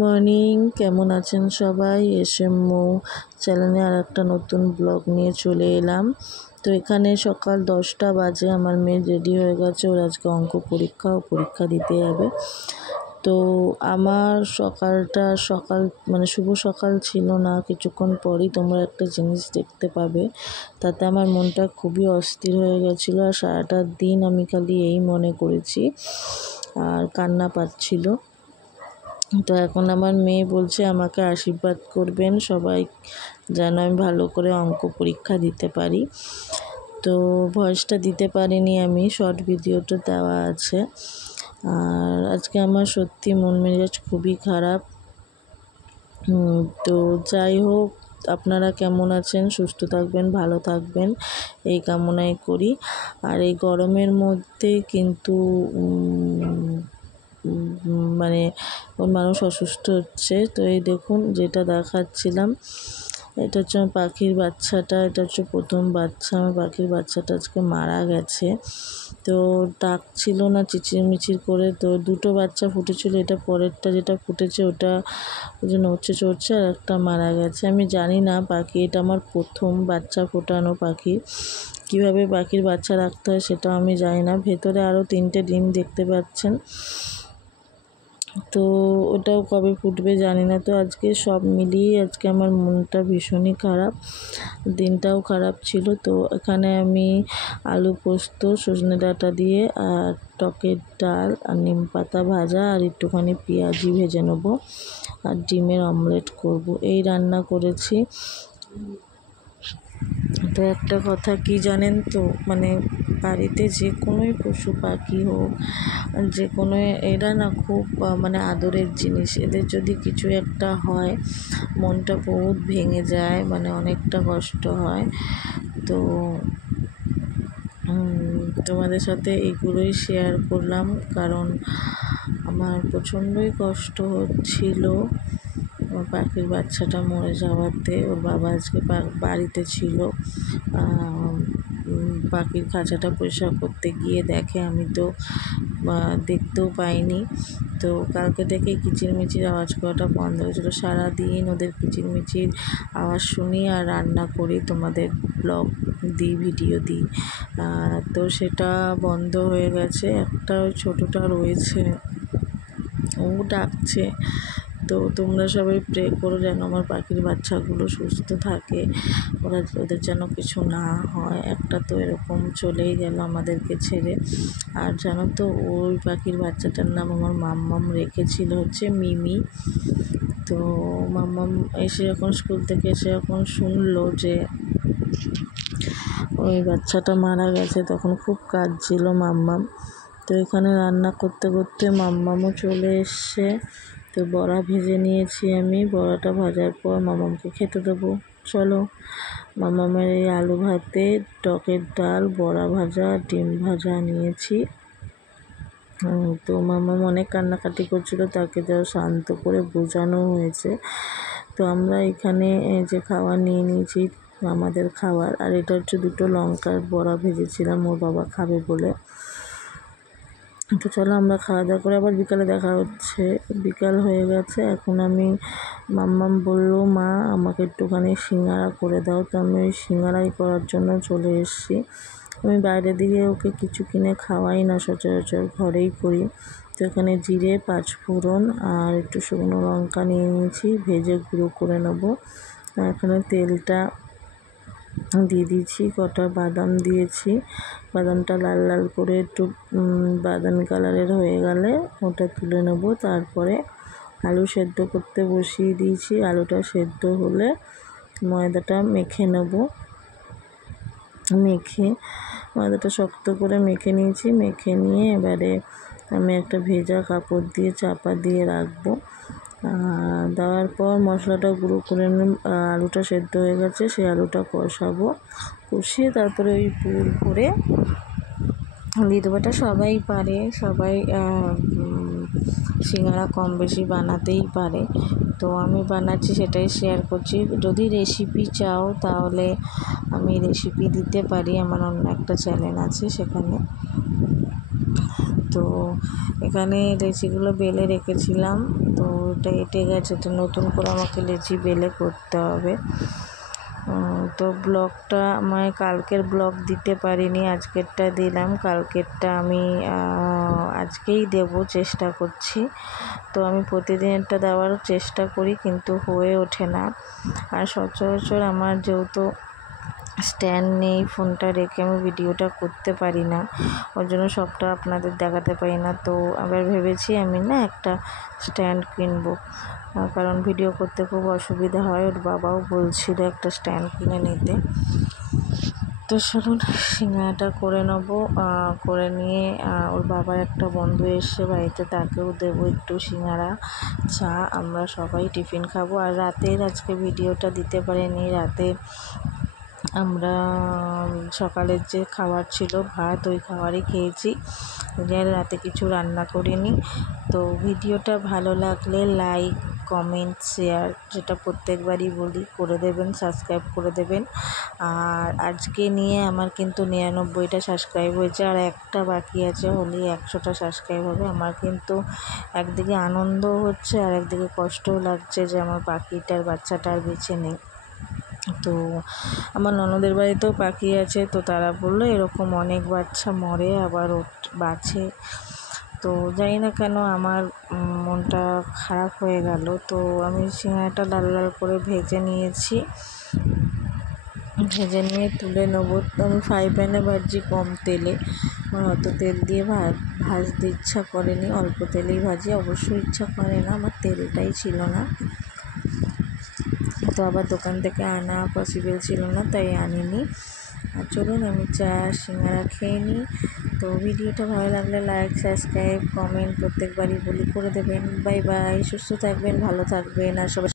Morning, কেমন আছেন সবাই? এসএমও চ্যানেলে আর একটা নতুন ব্লগ নিয়ে চলে এলাম। তো এখানে সকাল 10টা বাজে, আমার মেয়ে রেডি হয়ে গেছে, ওর আজকে অঙ্ক পরীক্ষা দিতে যাবে। তো আমার সকাল মানে শুভ সকাল ছিল না, কিছুক্ষণ পরই তোমরা একটা জিনিস দেখতে পাবে। তাতে আমার মনটা খুবই অস্থির হয়ে গেছিলো, আর সারাটা দিন আমি খালি এই মনে করেছি আর কান্না পাচ্ছিল। তো এখন আমার মেয়ে বলছে আমাকে আশীর্বাদ করবেন সবাই, যেন আমি ভালো করে অঙ্ক পরীক্ষা দিতে পারি। তো ভয়েসটা দিতে পারিনি আমি, শর্ট ভিডিওটা দেওয়া আছে। আর আজকে আমার সত্যি মন মেজাজ খুবই খারাপ। তো যাই হোক, আপনারা কেমন আছেন? সুস্থ থাকবেন, ভালো থাকবেন, এই কামনাই করি। আর এই গরমের মধ্যে কিন্তু মানে মানুষ অসুস্থ হচ্ছে। তো এই দেখুন, যেটা দেখাচ্ছিলাম, এটা হচ্ছে আমার পাখির বাচ্চাটা, এটা হচ্ছে প্রথম বাচ্চা। আমার পাখির বাচ্চাটা আজকে মারা গেছে। তো ডাকছিল না চিচিরমিচির করে, তো দুটো বাচ্চা ফুটেছিল, এটা পরেরটা যেটা ফুটেছে ওটা ওই যে নড়ছে চড়ছে, আর একটা মারা গেছে। আমি জানি না পাখি, এটা আমার প্রথম বাচ্চা ফোটানো পাখি। কীভাবে পাখির বাচ্চা রাখতে হয় সেটাও আমি জানি না। ভেতরে আরও 3টে ডিম দেখতে পাচ্ছেন, তো ওটাও কবে ফুটবে জানি না। তো আজকে সব মিলিয়ে আজকে আমার মনটা ভীষণই খারাপ, দিনটাও খারাপ ছিল। তো এখানে আমি আলু পোস্ত, সজনে ডাঁটা দিয়ে আর টকের ডাল আর নিম পাতা ভাজা আর একটুখানি পেঁয়াজি ভেজে নেবো, আর ডিমের অমলেট করব, এই রান্না করেছি। তো একটা কথা কি জানেন তো, মানে বাড়িতে যে কোনোই পশু পাখি হোক, যে কোনো, এরা না খুব মানে আদরের জিনিস। এদের যদি কিছু একটা হয় মনটা বহুত ভেঙে যায়, মানে অনেকটা কষ্ট হয়। তো তোমাদের সাথে এইগুলোই শেয়ার করলাম, কারণ আমার প্রচণ্ডই কষ্ট হচ্ছিল আমার পাখির বাচ্চাটা মরে যাওয়াতে। ওর বাবা আজকে বাড়িতে ছিল, পাখির খাঁচাটা পরিষ্কার করতে গিয়ে দেখে, আমি তো দেখতেও পাইনি। তো কালকে থেকে কিচিরমিচির আওয়াজ করাটা বন্ধ হয়েছিল। সারাদিন ওদের কিচিরমিচির আওয়াজ শুনি আর রান্না করি, তোমাদের ব্লগ দিই, ভিডিও দিই। তো সেটা বন্ধ হয়ে গেছে। একটা ওই ছোটোটা রয়েছে, ও ডাকছে। তো তোমরা সবাই প্রে করো যেন আমার পাখির বাচ্চাগুলো সুস্থ থাকে, ওদের যেন কিছু না হয়। একটা তো এরকম চলেই গেল আমাদেরকে ছেড়ে। আর জানো তো, ওই পাখির বাচ্চাটার নাম আমার মাম্মাম রেখেছিল হচ্ছে মিমি। তো মাম্মাম এসে এখন স্কুল থেকে এসে এখন শুনলো যে ওই বাচ্চাটা মারা গেছে, তখন খুব কাঁদছিল মাম্মাম। তো এখানে রান্না করতে করতে মাম্মামও চলে এসছে। তো বড়া ভেজে নিয়েছি আমি, বড়াটা ভাজার পর মামামকে খেতে দেবো। চলো, মামামের এই আলু ভাতে টকের ডাল, বড়া ভাজা, ডিম ভাজা নিয়েছি। তো মামাম অনেক কান্নাকাটি করছিল, তাকে যা শান্ত করে বোঝানো হয়েছে। তো আমরা এখানে যে খাবার নিয়ে নিয়েছি, আমাদের খাবার। আর এটা হচ্ছে 2টো লঙ্কার বড়া ভেজেছিলাম ওর বাবা খাবে বলে। তো চলো আমরা খাওয়া দাওয়া করে আবার বিকালে দেখা হচ্ছে। বিকাল হয়ে গেছে, এখন আমি মাম্মাম বললো মা আমাকে একটুখানি সিঙ্গারা করে দাও। তো আমি ওই সিঙ্গারাই করার জন্য চলে এসেছি। আমি বাইরে দিকে ওকে কিছু কিনে খাওয়াই না, সচরাচর ঘরেই করি। তো এখানে জিরে, 5 ফোড়ন আর একটু শুকনো লঙ্কা নিয়ে নিয়েছি, ভেজে গুঁড়ো করে নেবো। এখানে তেলটা দিয়ে দিয়েছি, কটা বাদাম দিয়েছি। বাদামটা লাল লাল করে একটু বাদামি কালারের হয়ে গেলে ওটা তুলে নেব। তারপরে আলু সেদ্ধ করতে বসিয়ে দিয়েছি। আলুটা সেদ্ধ হলে ময়দাটা মেখে নেব। ময়দাটা শক্ত করে মেখে নিয়েছি। মেখে নিয়ে এবারে আমি একটা ভেজা কাপড় দিয়ে চাপা দিয়ে রাখবো। দেওয়ার পর মশলাটা গুঁড়ো করে আলুটা সেদ্ধ হয়ে গেছে, সেই আলুটা কষাবো। কষিয়ে তারপরে ওই পুর করে দিয়ে দেবো। এটা সবাই পারে, সবাই সিঙ্গারা কম বেশি বানাতেই পারে। তো আমি বানাচ্ছি, সেটাই শেয়ার করছি। যদি রেসিপি চাও তাহলে আমি রেসিপি দিতে পারি, আমার অন্য একটা চ্যানেল আছে সেখানে। তো এখানে লেচিগুলো বেলে রেখেছিলাম, তো এটা এঁটে গেছে, তো নতুন করে আমাকে লেচি বেলে করতে হবে। তো ব্লগটা আমি কালকের ব্লগ দিতে পারিনি, আজকেরটা দিলাম। কালকেরটা আমি আজকেই দেব, চেষ্টা করছি। তো আমি প্রতিদিনটা দেওয়ার চেষ্টা করি, কিন্তু হয়ে ওঠে না। আর সচরাচর আমার যেহেতু স্ট্যান্ড নেই, ফোনটা রেখে আমি ভিডিওটা করতে পারি না, ওই জন্য সবটা আপনাদের দেখাতে পারি না। তো আবার ভেবেছি আমি না একটা স্ট্যান্ড কিনবো, কারণ ভিডিও করতে খুব অসুবিধা হয়। ওর বাবাও বলছিল একটা স্ট্যান্ড কিনে নিতে। তো চলুন সিঙ্গাড়াটা করে নেবো। করে নিয়ে ওর বাবার একটা বন্ধু এসে বাড়িতে, তাকেও দেবো একটু সিঙ্গাড়া, চা, আমরা সবাই টিফিন খাবো। আর রাতের আজকে ভিডিওটা দিতে পারিনি। রাতে আমরা সকালের যে খাবার ছিল ভাত, ওই খাবারই খেয়েছি, রাতে কিছু রান্না করিনি। তো ভিডিওটা ভালো লাগলে লাইক, কমেন্ট, শেয়ার, যেটা প্রত্যেকবারই বলি, করে দেবেন, সাবস্ক্রাইব করে দেবেন। আর আজকে নিয়ে আমার কিন্তু 99টা সাবস্ক্রাইব হয়েছে, আর একটা বাকি আছে, হলেই 100টা সাবস্ক্রাইব হবে। আমার কিন্তু একদিকে আনন্দও হচ্ছে, আর একদিকে কষ্টও লাগছে যে আমার পাখিটার বাচ্চাটা আর বেঁচে নেই। তো আমার ননদের বাড়িতেও পাখি আছে, তো তারা বললো এরকম অনেক বাচ্চা মরে আবার বাঁচে। তো জানি না কেন আমার মনটা খারাপ হয়ে গেল। তো আমি সিঙ্গাড়াটা লাল লাল করে ভেজে নিয়েছি, ভেজে নিয়ে তুলে নেবো। আমি ফ্রাই প্যানে ভাজছি কম তেলে, আমার অত তেল দিয়ে ভাজতে ইচ্ছা করেনি, অল্প তেলেই ভাজি। অবশ্যই ইচ্ছা করে না, আমার তেলটাই ছিল না। তো আবার দোকান থেকে আনা পসিবল ছিল না, তাই আনিনি। আর চলুন আমি চা সিঙ্গাড়া খেয়ে নিই। তো ভিডিওটা ভালো লাগলে লাইক, সাবস্ক্রাইব, কমেন্ট প্রত্যেকবারই বলি করে দেবেন। বাই বাই, সুস্থ থাকবেন, ভালো থাকবেন, আর সবাই